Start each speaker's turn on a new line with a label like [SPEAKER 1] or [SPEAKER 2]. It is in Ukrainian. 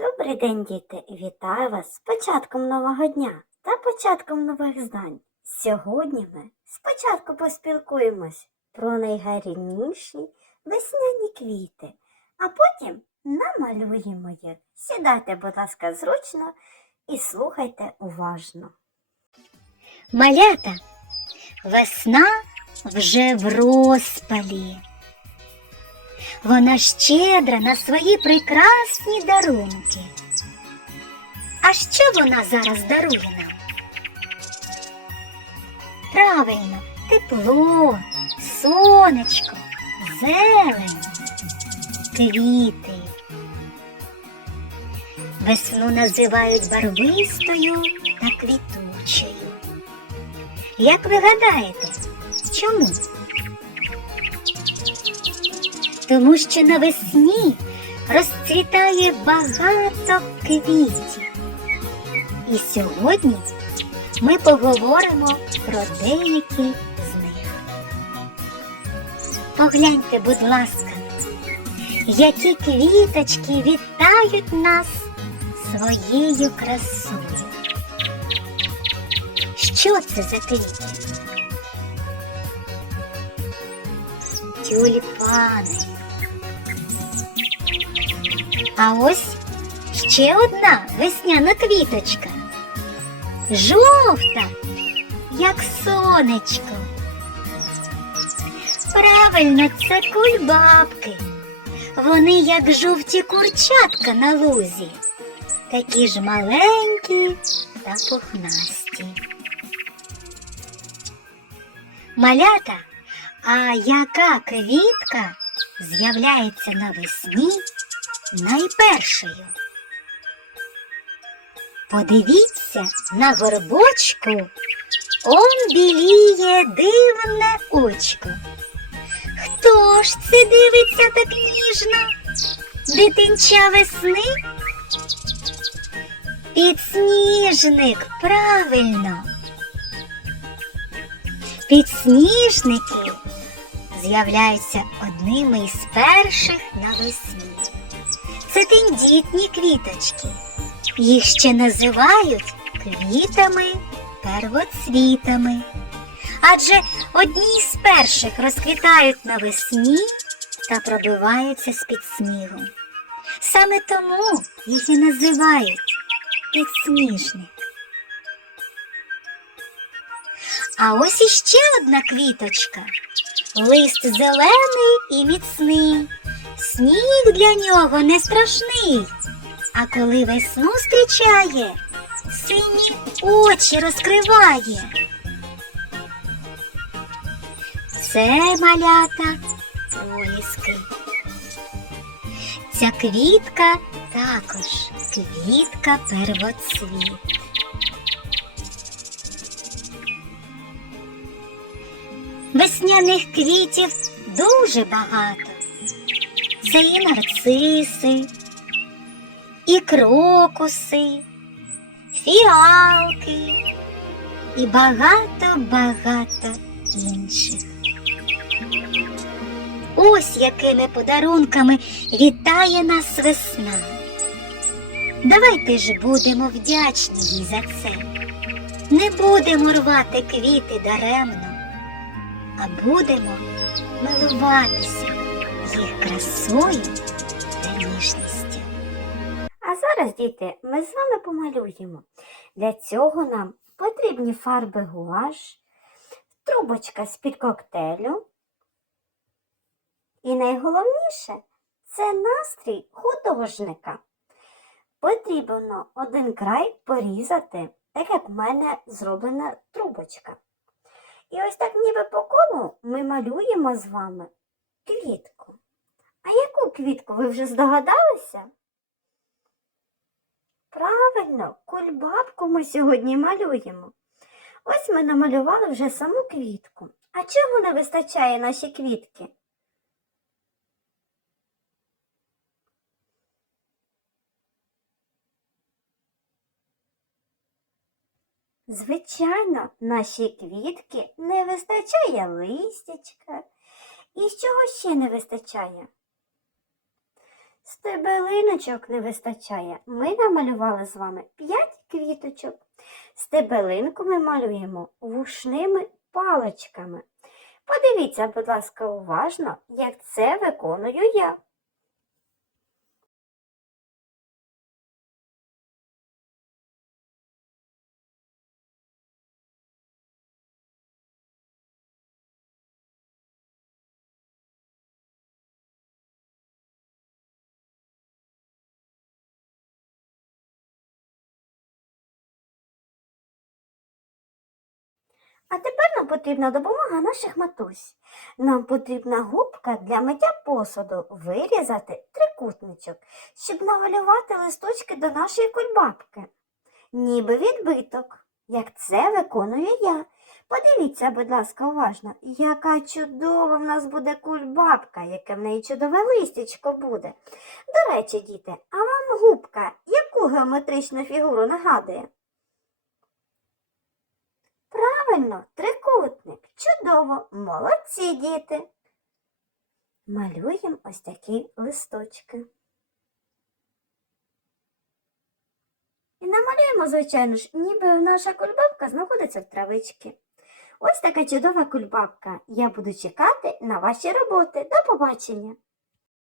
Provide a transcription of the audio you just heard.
[SPEAKER 1] Добрий день, діти! Вітаю вас з початком нового дня та початком нових знань. Сьогодні ми спочатку поспілкуємось про найгарніші весняні квіти, а потім намалюємо їх. Сідайте, будь ласка, зручно і слухайте уважно.
[SPEAKER 2] Малята, весна вже в розпалі. Вона щедра на свої прекрасні дарунки. А що вона зараз дарує нам? Правильно, тепло, сонечко, зелень, квіти. Весну називають барвистою та квітучою. Як ви гадаєте, чому? Тому що навесні розцвітає багато квітів. І сьогодні ми поговоримо про деякі з них. Погляньте, будь ласка, які квіточки вітають нас своєю красою. Що це за квіти? Тюльпани. А ось ще одна весняна квіточка. Жовта, як сонечко. Правильно, це кульбабки. Вони як жовті курчатка на лузі, такі ж маленькі та пухнасті. Малята, а яка квітка з'являється навесні найпершою? Подивіться на горбочку, он біліє дивне очко. Хто ж це дивиться так ніжно? Дитинча весни? Підсніжник, правильно. Підсніжники з'являються одними із перших навесні. Це тендітні квіточки. Їх ще називають квітами первоцвітами. Адже одні з перших розквітають навесні та пробиваються з-під снігу. Саме тому їх і називають підсніжник. А ось іще одна квіточка. Лист зелений і міцний. Сніг для нього не страшний. А коли весну зустрічає, сині очі розкриває. Це малята проліски. Ця квітка також квітка первоцвіт. Весняних квітів дуже багато. Це і нарциси, і крокуси, фіалки і багато-багато інших. Ось якими подарунками вітає нас весна. Давайте ж будемо вдячні їй за це. Не будемо рвати квіти даремно а будемо милуватися їх красою та ніжністю.
[SPEAKER 1] А зараз, діти, ми з вами помалюємо. Для цього нам потрібні фарби гуаш, трубочка з-під коктейлю. І найголовніше це настрій художника. Потрібно один край порізати, так як в мене зроблена трубочка. І ось так ніби по колу ми малюємо з вами квітку. Квітку ви вже здогадалися? Правильно, кульбабку ми сьогодні малюємо. Ось ми намалювали вже саму квітку. А чого не вистачає наші квітки? Звичайно, нашій квітки не вистачає листячка. І чого ще не вистачає? Стебелиночок не вистачає. Ми намалювали з вами 5 квіточок. Стебелинку ми малюємо вушними паличками. Подивіться, будь ласка, уважно, як це виконую я. А тепер нам потрібна допомога наших матусь. Нам потрібна губка для миття посуду, вирізати трикутничок, щоб намалювати листочки до нашої кульбабки. Ніби відбиток, як це виконую я. Подивіться, будь ласка, уважно, яка чудова в нас буде кульбабка, яке в неї чудове листячко буде. До речі, діти, а вам губка яку геометричну фігуру нагадує? Правильно, трикутник. Чудово, молодці діти. Малюємо ось такі листочки. І намалюємо, звичайно ж, ніби наша кульбабка знаходиться в травичці. Ось така чудова кульбабка. Я буду чекати на ваші роботи. До побачення!